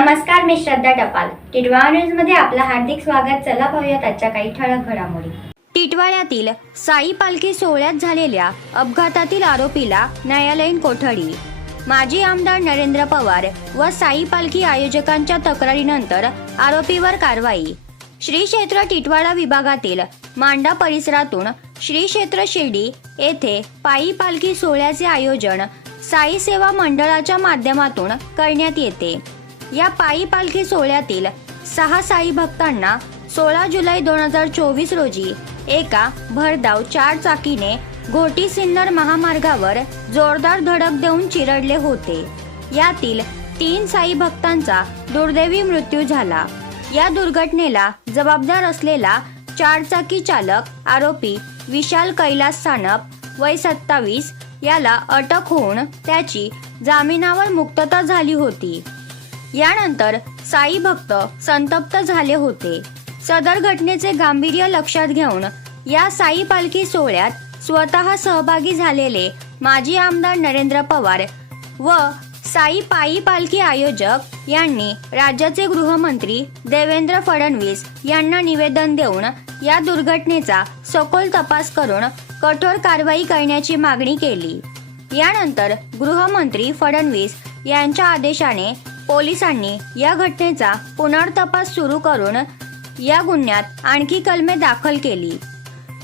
नमस्कार मी श्रद्धा टपाल. टिटवा न्यूजमध्ये आपलं हार्दिक स्वागत. चला पाहूयात आजच्या काही ठळक घडामोडी. टिटवाळ्यातील साई पालखी सोहळ्यात झालेल्या अपघातातील आरोपीला न्यायालयीन कोठडी. माजी आमदार नरेंद्र पवार व साई पालखी आयोजकांच्या तक्रारीनंतर आरोपीवर कारवाई. श्री क्षेत्र टिटवाळा विभागातील मांडा परिसरातून श्री क्षेत्र शिर्डी येथे पायी पालखी सोहळ्याचे आयोजन साई सेवा मंडळाच्या माध्यमातून करण्यात येते. या पायी पालखी सोहळ्यातील सहा साई भक्तांना सोळा जुलै दोन हजार चोवीस रोजी एका भरधाव चार चाकीने घोटी सिन्नर महामार्गावर जोरदार धडक देऊन चिरडले होते. यातील तीन साई भक्तांचा दुर्दैवी मृत्यू झाला. या दुर्घटनेला जबाबदार असलेला चारचाकी चालक आरोपी विशाल कैलास सानप वय सत्तावीस याला अटक होऊन त्याची जामिनावर मुक्तता झाली होती. यानंतर साई भक्त संतप्त झाले होते. सदर घटनेचे गांभीर्य लक्षात घेऊन या साई पालखी सोहळ्यात स्वतः सहभागी झालेले माजी आमदार नरेंद्र पवार व साई पायी पालखी आयोजक यांनी राज्याचे गृहमंत्री देवेंद्र फडणवीस यांना निवेदन देऊन या दुर्घटनेचा सखोल तपास करून कठोर कारवाई करण्याची मागणी केली. यानंतर गृहमंत्री फडणवीस यांच्या आदेशाने पोलिसांनी या घटनेचा पुनर्तपास सुरू करून या गुन्ह्यात आणखी कलमे दाखल केली.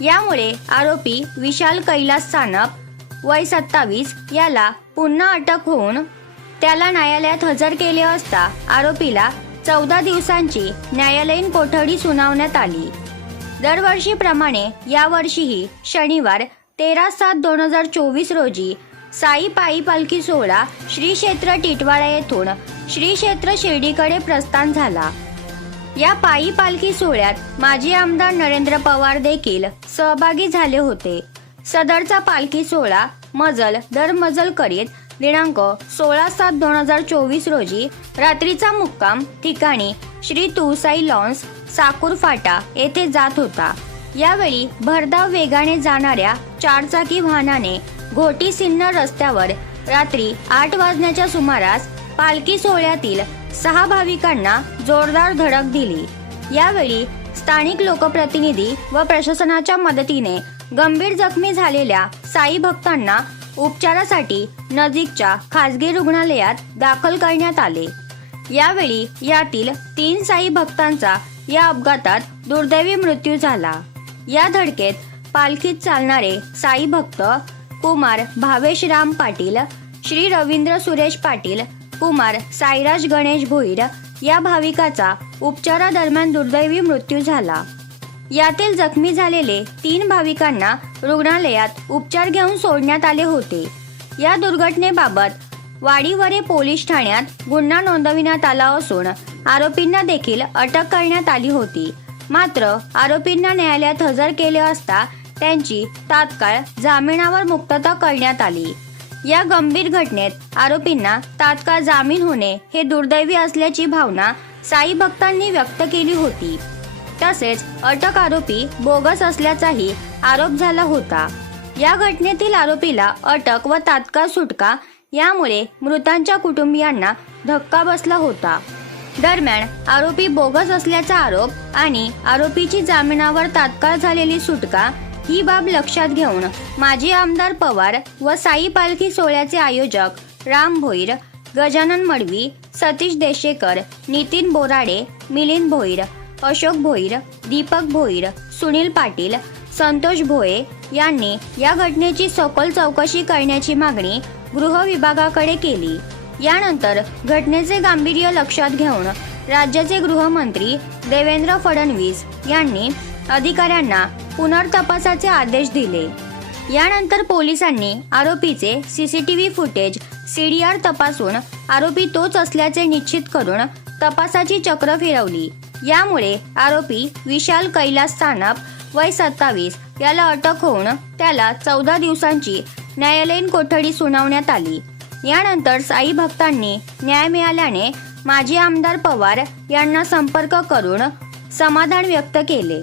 यामुळे आरोपी विशाल कैलास सानप वय सत्तावीस याला पुन्हा अटक होऊन त्याला न्यायालयात हजर केले असता आरोपीला चौदा दिवसांची न्यायालयीन कोठडी सुनावण्यात आली. दरवर्षीप्रमाणे यावर्षीही शनिवार तेरा सात दोन हजार चोवीस रोजी साई पायी पालखी सोहळा श्री क्षेत्र टिटवाळा येथून श्री क्षेत्र शिर्डीकडे प्रस्थान झाला. या पायी पालखी सोहळ्यात माजी आमदार नरेंद्र पवार देखील सहभागी झाले होते. सदरचा पालखी सोहळा मजल दर मजल करीत दिनांक सोळा सात दोन हजार चोवीस रोजी रात्रीचा मुक्काम ठिकाणी श्री तुळसाई लॉन्स साकूर फाटा येथे जात होता. यावेळी भरधाव वेगाने जाणाऱ्या चारचाकी वाहनाने घोटी सिन्नर रस्त्यावर रात्री आठ वाजण्याच्या सुमारास पालखी सोहळ्यातील सहा भाविकांना जोरदार धडक दिली. यावेळी स्थानिक लोकप्रतिनिधी व प्रशासनाच्या मदतीने गंभीर जखमी झालेल्या साई भक्तांना उपचारासाठी नजीकच्या खासगी रुग्णालयात दाखल करण्यात आले. यावेळी यातील तीन साई भक्तांचा या अपघातात दुर्दैवी मृत्यू झाला. या धडकेत पालखीत चालणारे साई भक्त कुमार भावेश राम पाटील श्री रवींद्र सुरेश पाटील कुमार साईराज गणेश भोईर या भाविकाचा उपचारादरम्यान दुर्दैवी मृत्यू झाला. यातील जखमी झालेले तीन भाविकांना रुग्णालयात उपचार घेऊन सोडण्यात आले होते. या दुर्घटनेबाबत वाडीवरे पोलीस ठाण्यात गुन्हा नोंदविण्यात आला असून आरोपींना देखील अटक करण्यात आली होती. मात्र आरोपींना न्यायालयात हजर केले असता त्यांची तात्काळ जामिनावर मुक्तता करण्यात आली. या गंभीर घटनेत आरोपींना तात्काळ जामीन होणे हे दुर्दैवी असल्याची भावना साई भक्तांनी व्यक्त केली होती. तसेच अटक आरोपी बोगस असल्याचाही आरोप झाला होता. या घटनेतील आरोपीला अटक व तात्काळ सुटका यामुळे मृतांच्या कुटुंबियांना धक्का बसला होता. दरम्यान आरोपी बोगस असल्याचा आरोप आणि आरोपीची जामिनावर तात्काळ झालेली सुटका ही बाब लक्षात घेऊन माजी आमदार पवार व साई पालखी सोहळ्याचे आयोजक राम भोईर गजानन मडवी सतीश देशेकर नितीन बोराडे मिलिंद भोईर अशोक भोईर दीपक भोईर सुनील पाटील संतोष भोये यांनी या घटनेची सखोल चौकशी करण्याची मागणी गृह विभागाकडे केली. यानंतर घटनेचे गांभीर्य लक्षात घेऊन राज्याचे गृहमंत्री देवेंद्र फडणवीस यांनी अधिकाऱ्यांना पुनर्तपासाचे आदेश दिले. यानंतर पोलिसांनी आरोपीचे C C T V footage C D R तपासून आरोपी तोच असल्याचे निश्चित करून तपासाची चक्र फिरवली. यामुळे आरोपी विशाल कैलास सानप वय सत्तावीस याला अटक होऊन त्याला चौदा दिवसांची न्यायालयीन कोठडी सुनावण्यात आली. यानंतर साई भक्तांनी न्याय मिळाल्याने माजी आमदार पवार यांना संपर्क करून समाधान व्यक्त केले.